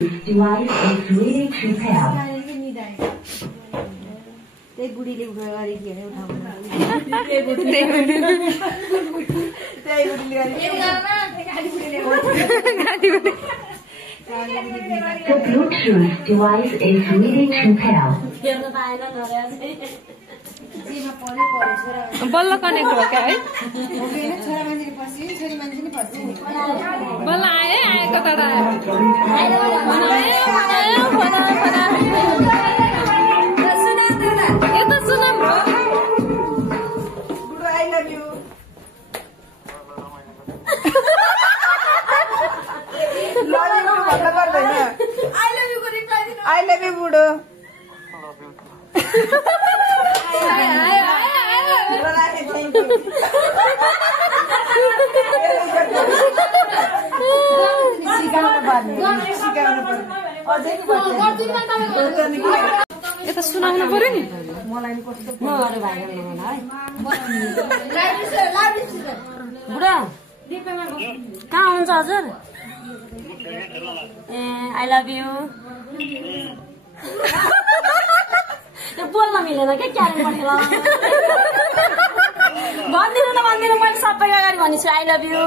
device is ready to pair. त्यही बुढीले गरे के The Bluetooth device is ready to pair. बल्ल कनेक्ट भयो क्या है बल्ल आयो आएको तर यता सुन I love you, Budo. यता सुनाउनु पर्यो नि बुढा कहाँ हुनुहुन्छ हजुर ए आई लभ यु बोल्न मिलेन क्या क्यारेक्टर भनिदिनु न भनिदिनु मैले सबै अगाडि भनिछु आई लभ यु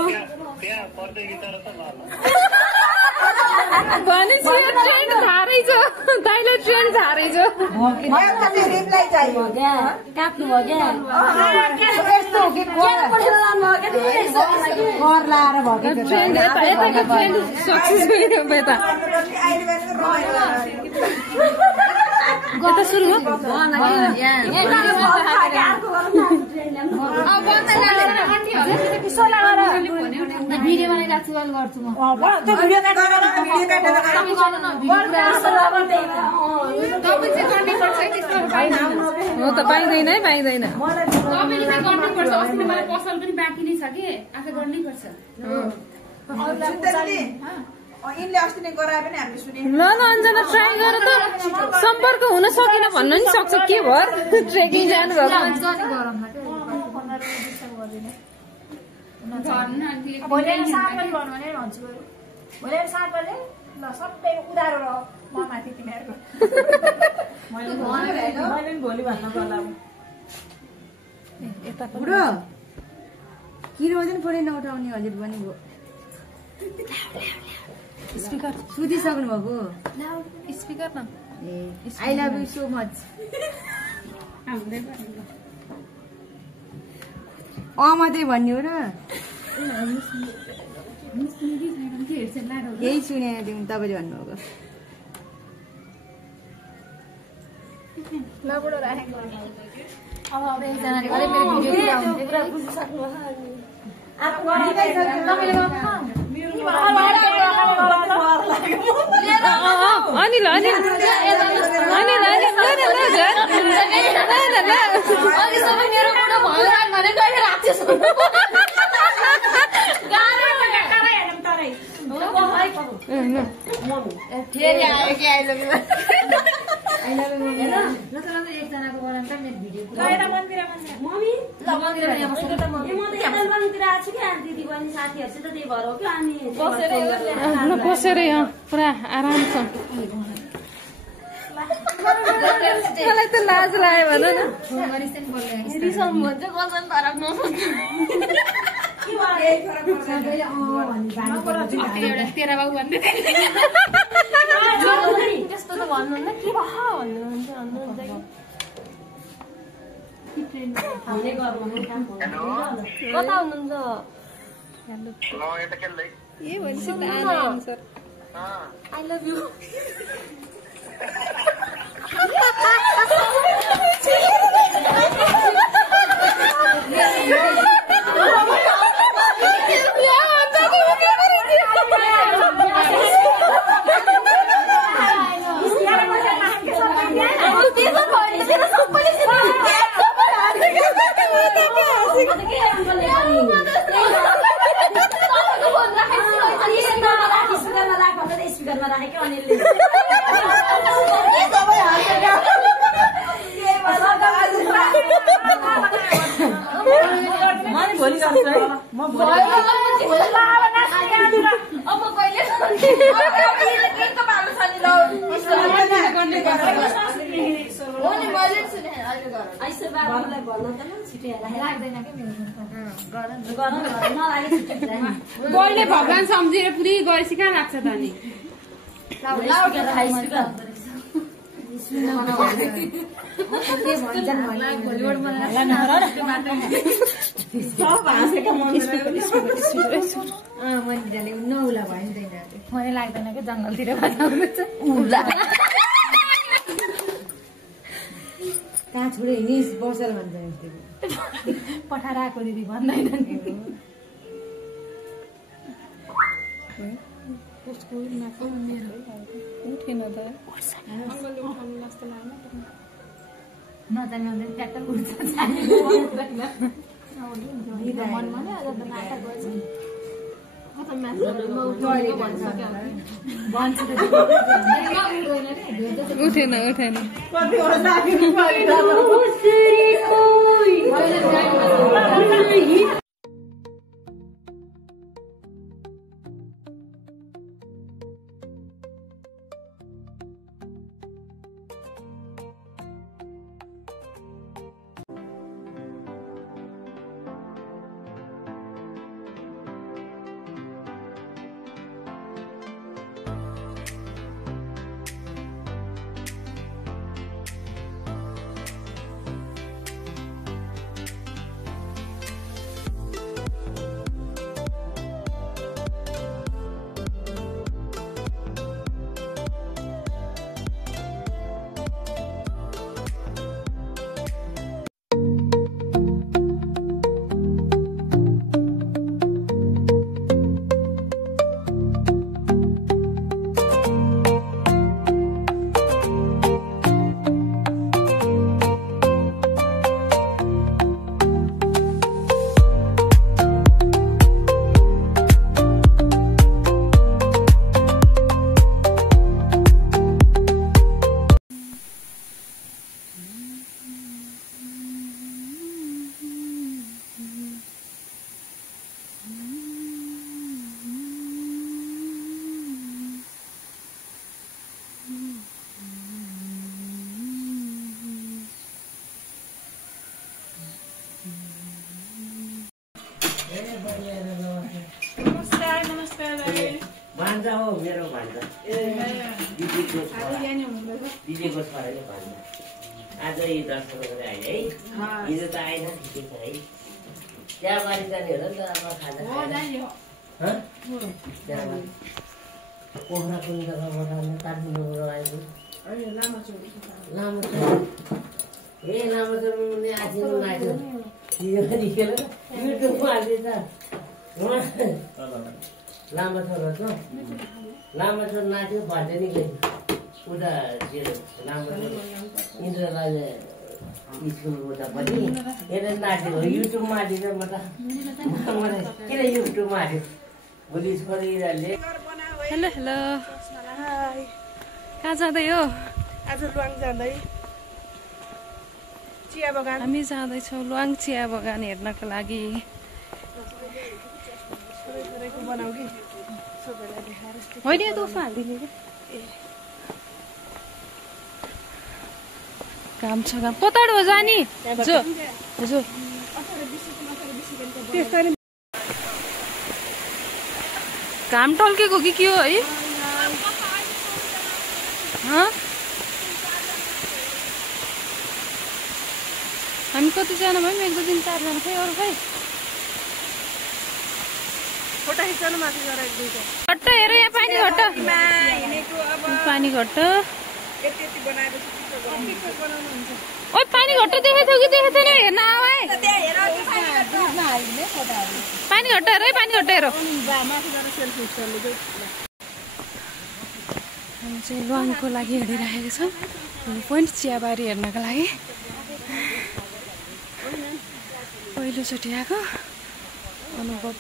भनेपछि यो ट्रेन्ड थारै छ दाइले ट्रेन्ड थारै छ काट्नु भयो क्या ट्रेन्ड यताको ट्रेन्ड सक्सेस भयो यता यता सुरु हो भिडियो बनाइरहेको छु गर्छु हो त पाइँदैन है पाइँदैन ल अन्जना ट्राई गर त सम्पर्क हुन सकेन भन्न नि सक्छ के भयो ट्रेकिङ जानु भएको बुढो किरो पनि नउठाउने हजुर पनि भयो स्पिकर सुतिसक्नु भएको स्पिकर न I love you so much मात्रै भन्ने हो र यही सुनेन तिमी तपाईँले भन्नुभएको अनिल अनिल अनिल बसेर पुरा आराम छ मलाई त लाज लाग्यो भन तेरा बाबु भन्दै त्यस्तो त भन्नुहुन्न के भयो भन्नुहुन्छ कता हुनुहुन्छ आई लभ यु भोलि बलले भगवान सम्झेर पुरै गएपछि कहाँ लाग्छ त अनि मलाई लाग्दैन कि जङ्गलतिर कहाँ छोडे हिँडिस बसेर भन्छ पठाएर आएको दिदी भन्दैन नजान्ने ट्र्याक्टर उठ्छ मनमा नै अझ त नाटक गर्छ उठेन भान्जा हो मेरो भान्जा दिदीको छोराले भान्जा आज यी दर्शन गरेर आएँ है हिजो त आएन ठिकै छ है त्यहाँ बारी जाने होला नि त अब खाजा पोखरा पनि जग्गाबाट काठमाडौँबाट आएको लामो ए लामो चोरले आजिनु लाग्यो निस्केर युट्युबमा हालिदिएछ लामा छोर छ लामा छोर नाच्यो भर्दै गयो उता लामा छोर इन्द्रलाल स्कुल उता पनि हेरेर नाचेको युट्युबमा हालिदिन्छ म त किन युट्युबमा हाल्यो भोलि छोरीले हेलो हेलो कहाँ जाँदै हो आज लुवाङ जाँदै चिया बगान हामी जाँदैछौँ लुवाङ चिया बगान हेर्नको लागि होइन दोस्रो हालिदिने क्या घाम छ घाम कताबाट हो जाने जो घाम टल्केको कि के हो है हामी कतिजना भयौँ 1 2 3 4 जना खै अरू खै फोटो खिच्न माथि गएर एक दुईटा घट्ट हेर यहाँ पानी घट्ट पानी घट्ट यति बनाएपछि के बनाउनु हुन्छ ओइ पानी घट्ट देखेको थियो कि देखेको थिएन हेर्न आऊ है पानी घट्ट हेर है पानी घट्ट हेर माथि गएर सेल्फी खिच्न हामी चाहिँ लुवाङको लागि हिँडिरहेको छौँ पोइन्ट चियाबारी हेर्नको लागि पहिलोचोटि आएको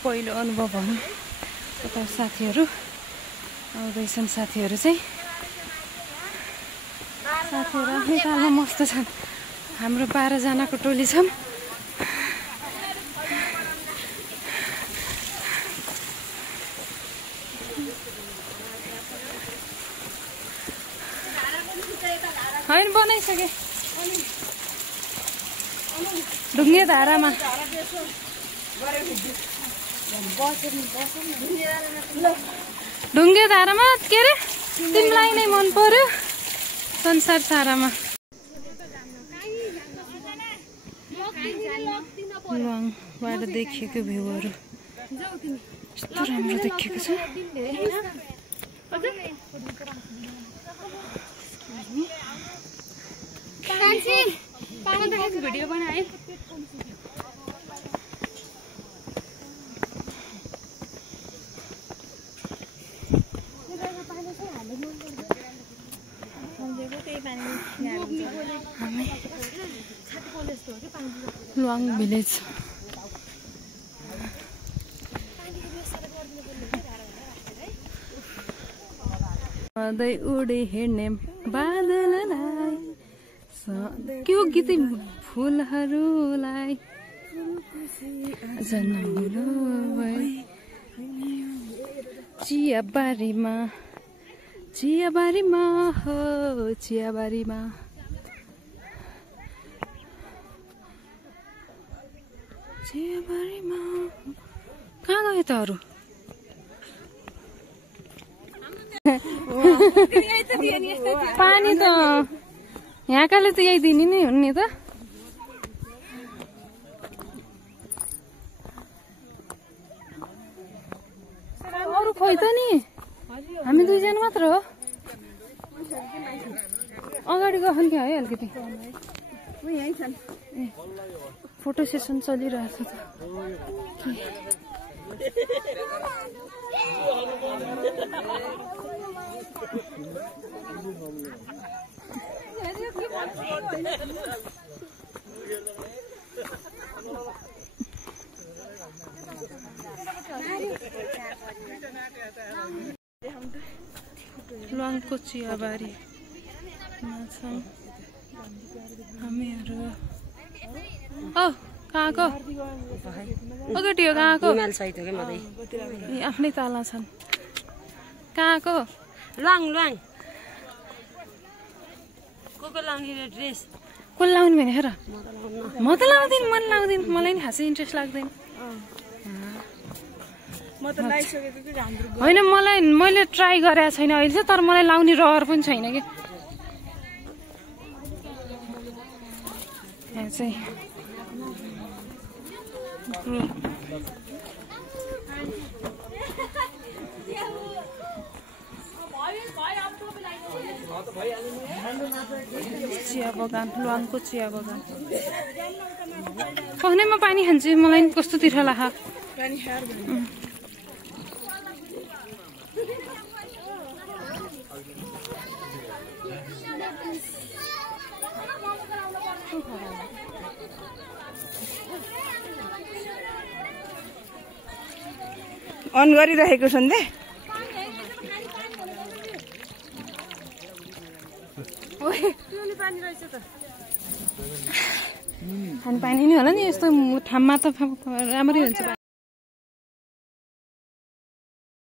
पहिलो अनुभव भनौँ यता साथीहरू आउँदैछन् साथीहरू चाहिँ साथीहरू आफ्नै तालमा मस्त छन् हाम्रो 12 जनाको टोली छौँ होइन बनाइसके ढुङ्गे धारामा ढुङ्गे धारामा के अरे तिमीलाई नै मन पर्यो संसार सारामा लुवाङबाट देखिएको भ्यूहरू यस्तो राम्रो देखिएको छ भिडियो बनाए लुवाङ भिलेज सधैँ उडे हेर्ने बादललाई के हो गीत फुलहरूलाई जनाउलो चियाबारीमा चियाबारीमा हो चियाबारीमा चियाबारीमा कहाँ गयो त अरू पानी त यहाँकाले त यही दिने नै हुन् नि त अरू खोइ त नि हामी दुईजना मात्र हो अगाडि गयो कि है अलिकति फोटो सेसन चलिरहेछ त लुवाङको चियाबारीमा छौँ हामीहरू कहाँको अगाडि हो कहाँको आफ्नै ताला छन् कहाँको लुवाङ लुवाङ को लाउने ड्रेस को लाउने भने हेर म त लाउँदिन मन लाउँदिन मलाई नि खासै इन्ट्रेस्ट लाग्दैन होइन मैले ट्राई गरेको छैन अहिले चाहिँ तर मलाई लाउने रहर पनि छैन कि यहाँ चाहिँ चिया बगान लुवाङको चिया बगान कहनेमा पानी खान्छु मलाई कस्तो तिर्खा लाग्छ अन गरिरहेको सन्धे खाने पानी नि होला नि यस्तो ठाउँमा त राम्रै हुन्छ